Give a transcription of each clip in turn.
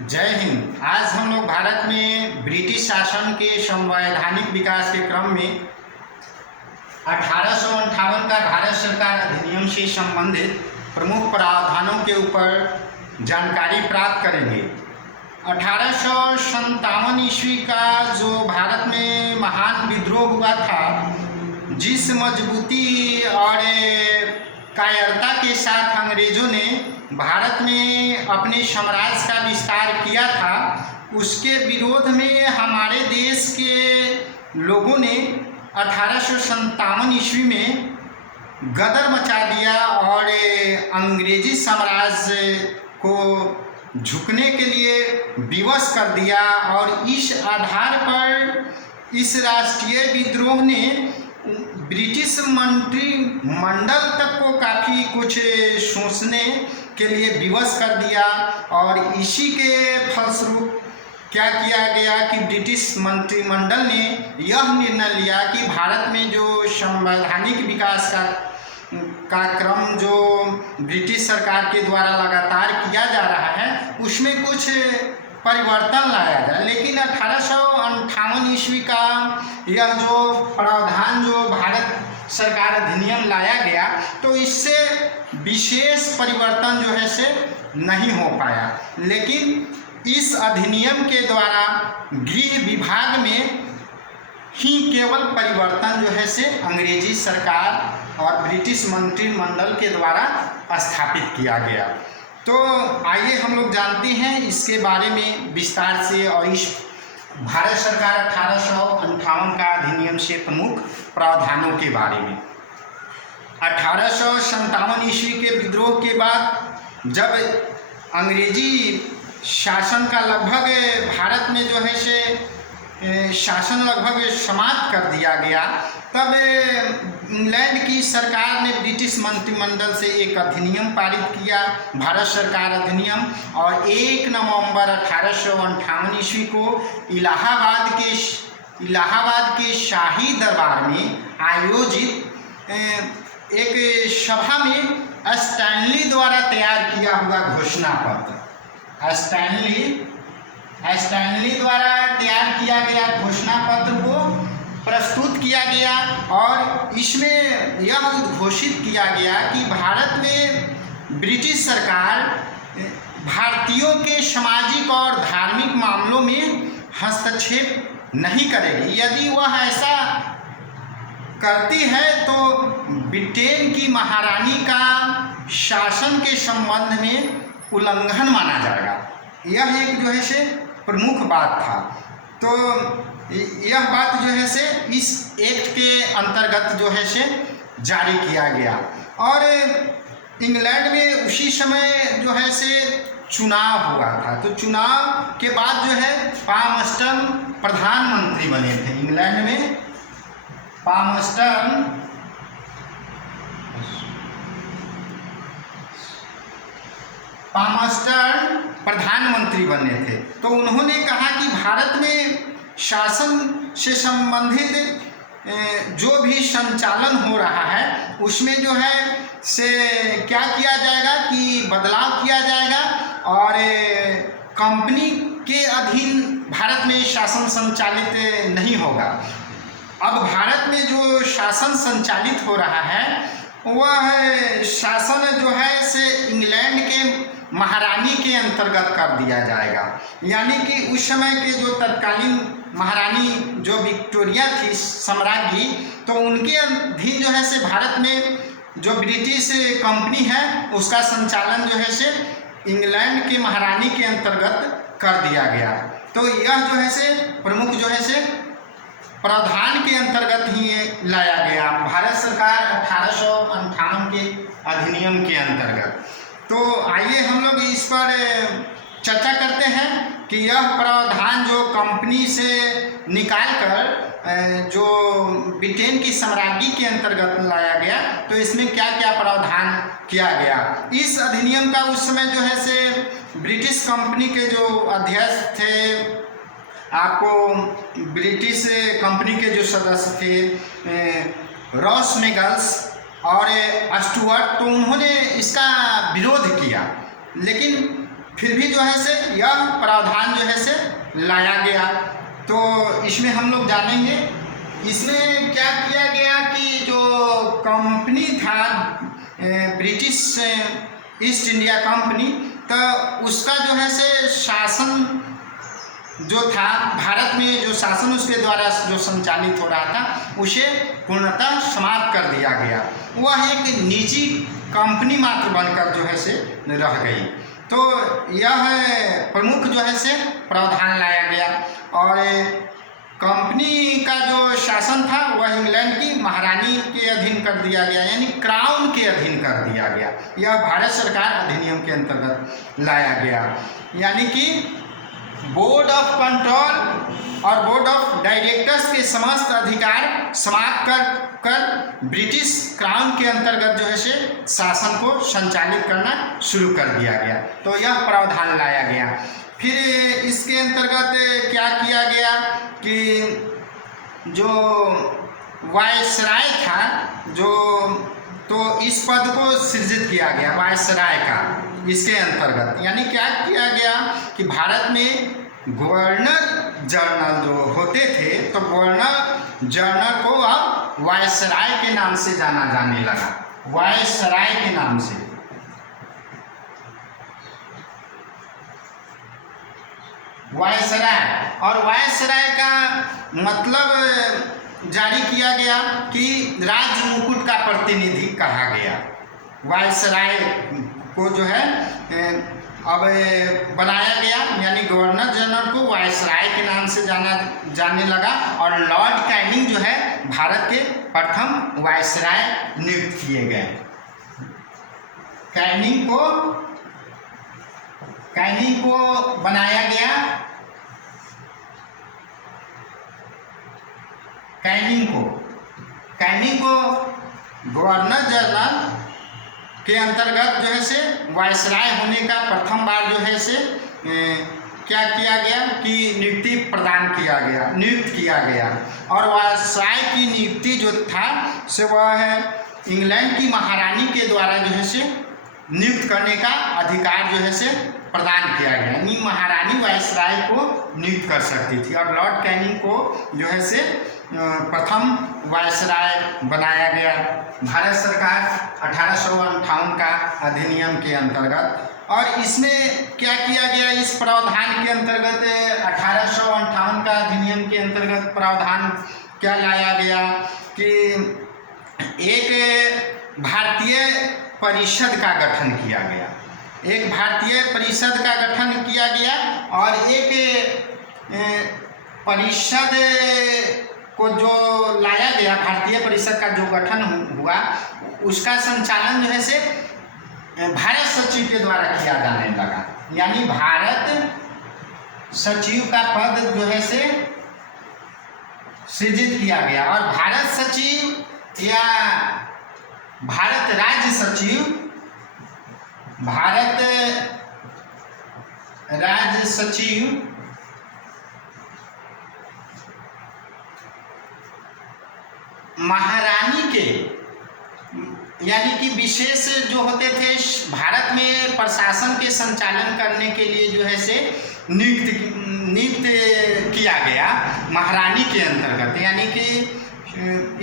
जय हिंद। आज हम लोग भारत में ब्रिटिश शासन के संवैधानिक विकास के क्रम में 1858 का भारत सरकार अधिनियम से संबंधित प्रमुख प्रावधानों के ऊपर जानकारी प्राप्त करेंगे। 1857 ईस्वी का जो भारत में महान विद्रोह हुआ था, जिस मजबूती और कायरता के साथ अंग्रेजों ने भारत में अपने साम्राज्य का विस्तार किया था, उसके विरोध में हमारे देश के लोगों ने 1857 ईस्वी में गदर मचा दिया और अंग्रेजी साम्राज्य को झुकने के लिए विवश कर दिया। और इस आधार पर इस राष्ट्रीय विद्रोह ने ब्रिटिश मंत्रिमंडल तक को काफ़ी कुछ सोचने के लिए विवश कर दिया। और इसी के फलस्वरूप क्या किया गया कि ब्रिटिश मंत्रिमंडल ने यह निर्णय लिया कि भारत में जो संवैधानिक विकास का क्रम जो ब्रिटिश सरकार के द्वारा लगातार किया जा रहा है, उसमें कुछ परिवर्तन लाया जाए। लेकिन 1858 ईस्वी का यह जो प्रावधान जो भारत सरकार अधिनियम लाया गया, तो इससे विशेष परिवर्तन जो है से नहीं हो पाया। लेकिन इस अधिनियम के द्वारा गृह विभाग में ही केवल परिवर्तन जो है से अंग्रेजी सरकार और ब्रिटिश मंत्रिमंडल के द्वारा स्थापित किया गया। तो आइए हम लोग जानते हैं इसके बारे में विस्तार से और इस भारत सरकार 1858 का अधिनियम से प्रमुख प्रावधानों के बारे में। 1857 ईस्वी के विद्रोह के बाद जब अंग्रेजी शासन का लगभग भारत में जो है से शासन लगभग समाप्त कर दिया गया, तब इंग्लैंड की सरकार ने ब्रिटिश मंत्रिमंडल से एक अधिनियम पारित किया, भारत सरकार अधिनियम। और 1 नवंबर 1858 ईस्वी को इलाहाबाद के शाही दरबार में आयोजित एक सभा में स्टैनली द्वारा तैयार किया हुआ घोषणा पत्र, स्टैनली द्वारा तैयार किया गया घोषणा पत्र को प्रस्तुत किया गया। और इसमें यह उद्घोषित किया गया कि भारत में ब्रिटिश सरकार भारतीयों के सामाजिक और धार्मिक मामलों में हस्तक्षेप नहीं करेगी। यदि वह ऐसा करती है तो ब्रिटेन की महारानी का शासन के संबंध में उल्लंघन माना जाएगा। यह एक जो है से प्रमुख बात था। तो यह बात जो है से इस एक्ट के अंतर्गत जो है से जारी किया गया। और इंग्लैंड में उसी समय जो है से चुनाव हुआ था। तो चुनाव के बाद जो है पामस्टन प्रधानमंत्री बने थे। इंग्लैंड में पामस्टन प्रधानमंत्री बने थे। तो उन्होंने कहा कि भारत में शासन से संबंधित जो भी संचालन हो रहा है, उसमें जो है से क्या किया जाएगा कि बदलाव किया जाएगा और कंपनी के अधीन भारत में शासन संचालित नहीं होगा। अब भारत में जो शासन संचालित हो रहा है, वह शासन जो है से इंग्लैंड के महारानी के अंतर्गत कर दिया जाएगा। यानी कि उस समय के जो तत्कालीन महारानी जो विक्टोरिया थी सम्राज्ञी, तो उनके अधीन जो है से भारत में जो ब्रिटिश कंपनी है, उसका संचालन जो है से इंग्लैंड के महारानी के अंतर्गत कर दिया गया। तो यह जो है से प्रमुख जो है से प्रावधान के अंतर्गत ही लाया गया भारत सरकार 1858 के अधिनियम के अंतर्गत। तो आइए हम लोग इस पर चर्चा करते हैं कि यह प्रावधान जो कंपनी से निकालकर जो ब्रिटेन की साम्राज्ञी के अंतर्गत लाया गया, तो इसमें क्या क्या प्रावधान किया गया। इस अधिनियम का उस समय जो है से ब्रिटिश कंपनी के जो अध्यक्ष थे, आपको ब्रिटिश कंपनी के जो सदस्य थे रॉस मेगल्स और स्टुअर्ट, तो उन्होंने इसका विरोध किया। लेकिन फिर भी जो है से यह प्रावधान जो है से लाया गया। तो इसमें हम लोग जानेंगे इसमें क्या किया गया कि जो कंपनी था ब्रिटिश ईस्ट इंडिया कंपनी, तो उसका जो है से शासन जो था भारत में, जो शासन उसके द्वारा जो संचालित हो रहा था उसे पूर्णतः समाप्त कर दिया गया। वह एक निजी कंपनी मात्र बनकर जो है से रह गई। तो यह प्रमुख जो है से प्रावधान लाया गया और कंपनी का जो शासन था वह इंग्लैंड की महारानी के अधीन कर दिया गया, यानी क्राउन के अधीन कर दिया गया। यह भारत सरकार अधिनियम के अंतर्गत लाया गया, यानी कि बोर्ड ऑफ कंट्रोल और बोर्ड ऑफ डायरेक्टर्स के समस्त अधिकार समाप्त कर ब्रिटिश क्राउन के अंतर्गत जो है से शासन को संचालित करना शुरू कर दिया गया। तो यह प्रावधान लाया गया। फिर इसके अंतर्गत क्या किया गया कि जो वायसराय था, जो तो इस पद को सृजित किया गया वायसराय का। इसके अंतर्गत यानी क्या किया गया कि भारत में गवर्नर जनरल जो होते थे, तो गवर्नर जनरल को अब वायसराय के नाम से जाना जाने लगा, वायसराय के नाम से। वायसराय, और वायसराय का मतलब जारी किया गया कि राज मुकुट का प्रतिनिधि कहा गया। वायसराय को जो है अब बनाया गया, यानी गवर्नर जनरल को वायसराय के नाम से जाने लगा। और लॉर्ड कैनिंग जो है भारत के प्रथम वायसराय नियुक्त किए गए। कैनिंग को बनाया गया, कैनिंग को गवर्नर जनरल के अंतर्गत जो है से वायसराय होने का प्रथम बार जो है से क्या किया गया कि नियुक्त किया गया। और वायसराय की नियुक्ति जो था से वह है इंग्लैंड की महारानी के द्वारा जो है से नियुक्त करने का अधिकार जो है से प्रदान किया गया, यानी महारानी वायसराय को नियुक्त कर सकती थी। और लॉर्ड कैनिंग को जो है से प्रथम वायसराय बनाया गया भारत सरकार 1858 का अधिनियम के अंतर्गत। और इसमें क्या किया गया, इस प्रावधान के अंतर्गत 1858 का अधिनियम के अंतर्गत प्रावधान क्या लाया गया कि एक भारतीय परिषद का गठन किया गया, एक भारतीय परिषद का गठन किया गया। और एक परिषद को जो लाया गया, भारतीय परिषद का जो गठन हुआ, उसका संचालन जो है से भारत सचिव के द्वारा किया जाने लगा, यानी भारत सचिव का पद जो है से सृजित किया गया। और भारत सचिव या भारत राज्य सचिव, भारत राज्य सचिव महारानी के, यानी कि विशेष जो होते थे भारत में प्रशासन के संचालन करने के लिए जो है से नियुक्त किया गया महारानी के अंतर्गत, यानी कि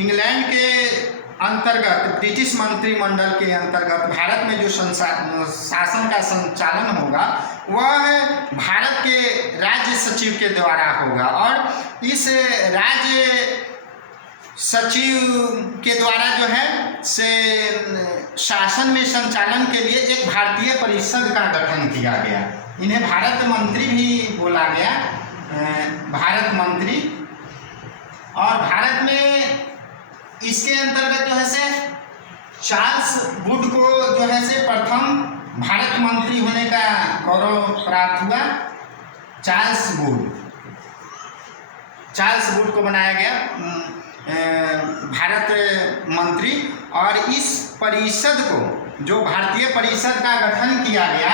इंग्लैंड के अंतर्गत ब्रिटिश मंत्रिमंडल के अंतर्गत भारत में जो शासन का संचालन होगा वह भारत के राज्य सचिव के द्वारा होगा। और इस राज्य सचिव के द्वारा जो है से शासन में संचालन के लिए एक भारतीय परिषद का गठन किया गया। इन्हें भारत मंत्री भी बोला गया, भारत मंत्री। और भारत में इसके अंतर्गत जो है से चार्ल्स वुड को जो है से प्रथम भारत मंत्री होने का गौरव प्राप्त हुआ। चार्ल्स वुड को बनाया गया भारत मंत्री। और इस परिषद को, जो भारतीय परिषद का गठन किया गया,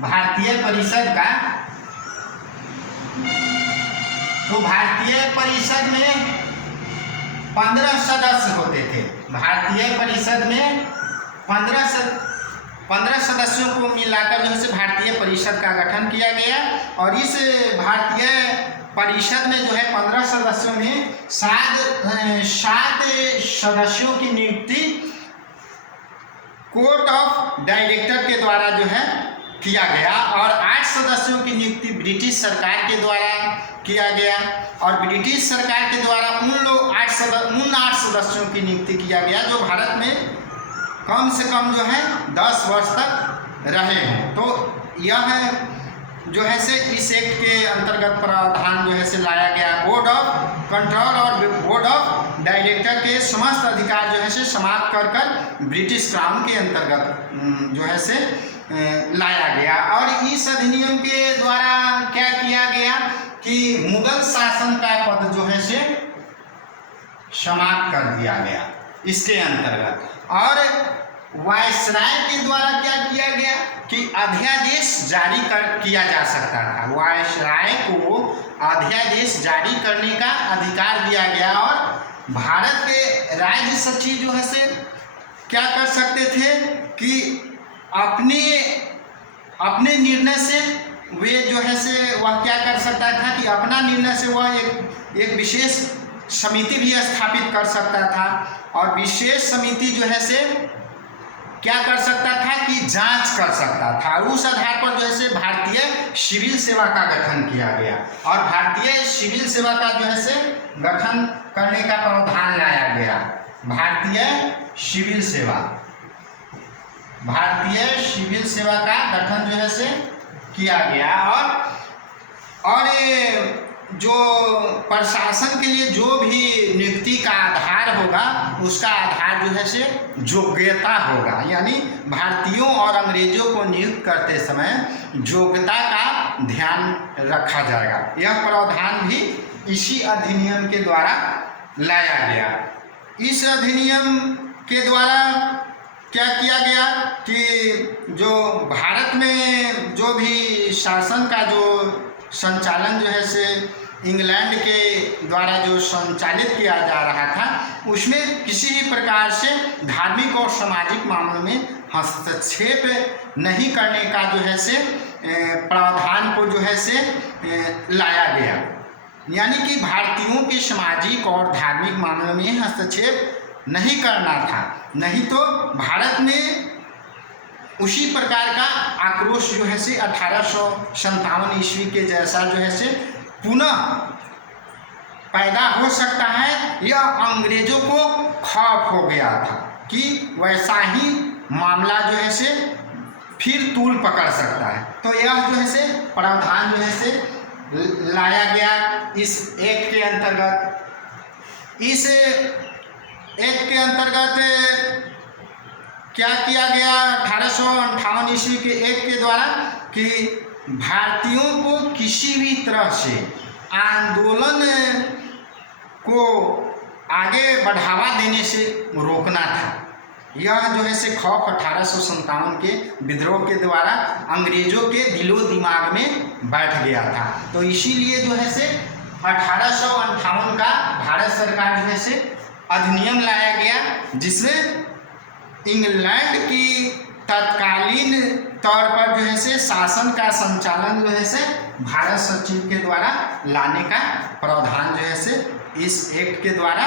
भारतीय परिषद का, तो भारतीय परिषद में 15 सदस्य होते थे। भारतीय परिषद में 15 सदस्य सदस्यों को मिलाकर जो है भारतीय परिषद का गठन किया गया। और इस भारतीय परिषद में जो है 15 सदस्यों में 7 सदस्यों की नियुक्ति कोर्ट ऑफ डायरेक्टर के द्वारा जो है किया गया और 8 सदस्यों की नियुक्ति ब्रिटिश सरकार के द्वारा किया गया। और ब्रिटिश सरकार के द्वारा उन 8 सदस्यों की नियुक्ति किया गया जो भारत में कम से कम जो है 10 वर्ष तक रहे हैं। तो यह जो है से इस एक्ट के अंतर्गत प्रावधान जो है से लाया गया। बोर्ड ऑफ कंट्रोल और बोर्ड ऑफ डायरेक्टर के समस्त अधिकार जो है से समाप्त कर ब्रिटिश क्राउन के अंतर्गत जो है से लाया गया। और इस अधिनियम के द्वारा क्या किया गया कि मुगल शासन का पद जो है से समाप्त कर दिया गया इसके अंतर्गत। और वायसराय के द्वारा क्या किया गया कि अध्यादेश जारी किया जा सकता था। वायसराय को अध्यादेश जारी करने का अधिकार दिया गया और भारत के राज्य सचिव जो है से क्या कर सकते थे कि अपने निर्णय से वे जो है से वह क्या कर सकता था कि अपना निर्णय से वह एक विशेष समिति भी स्थापित कर सकता था। और विशेष समिति जो है से क्या कर सकता था कि जांच कर सकता था। उस आधार पर जो है से भारतीय सिविल सेवा का गठन किया गया। और भारतीय सिविल सेवा का जो है से गठन करने का प्रावधान लाया गया। भारतीय सिविल सेवा का गठन जो है से किया गया। और जो प्रशासन के लिए जो भी नियुक्ति का आधार होगा उसका आधार जो है से योग्यता होगा। यानी भारतीयों और अंग्रेजों को नियुक्त करते समय योग्यता का ध्यान रखा जाएगा। यह प्रावधान भी इसी अधिनियम के द्वारा लाया गया। इस अधिनियम के द्वारा क्या किया गया कि जो भारत में जो भी शासन का जो संचालन जो है से इंग्लैंड के द्वारा जो संचालित किया जा रहा था उसमें किसी भी प्रकार से धार्मिक और सामाजिक मामलों में हस्तक्षेप नहीं करने का जो है से प्रावधान को जो है से लाया गया। यानी कि भारतीयों के सामाजिक और धार्मिक मामलों में हस्तक्षेप नहीं करना था, नहीं तो भारत में उसी प्रकार का आक्रोश जो है से 1857 ईस्वी के जैसा जो है से पुनः पैदा हो सकता है। यह अंग्रेजों को खौफ हो गया था कि वैसा ही मामला जो है से फिर तूल पकड़ सकता है। तो यह जो है से प्रावधान जो है से लाया गया इस एक्ट के अंतर्गत। इस एक्ट के अंतर्गत क्या किया गया 1858 ईस्वी के एक्ट के द्वारा कि भारतीयों को किसी भी तरह से आंदोलन को आगे बढ़ावा देने से रोकना था। यह जो है से खौफ 1857 के विद्रोह के द्वारा अंग्रेजों के दिलो दिमाग में बैठ गया था। तो इसीलिए जो है से 1858 का भारत सरकार जो है से अधिनियम लाया गया जिसमें इंग्लैंड की तत्कालीन तौर पर जो है से शासन का संचालन जो है से भारत सचिव के द्वारा लाने का प्रावधान जो है से इस एक्ट के द्वारा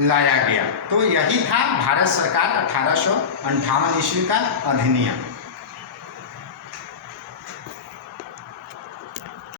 लाया गया। तो यही था भारत सरकार 1858 ईस्वी का अधिनियम।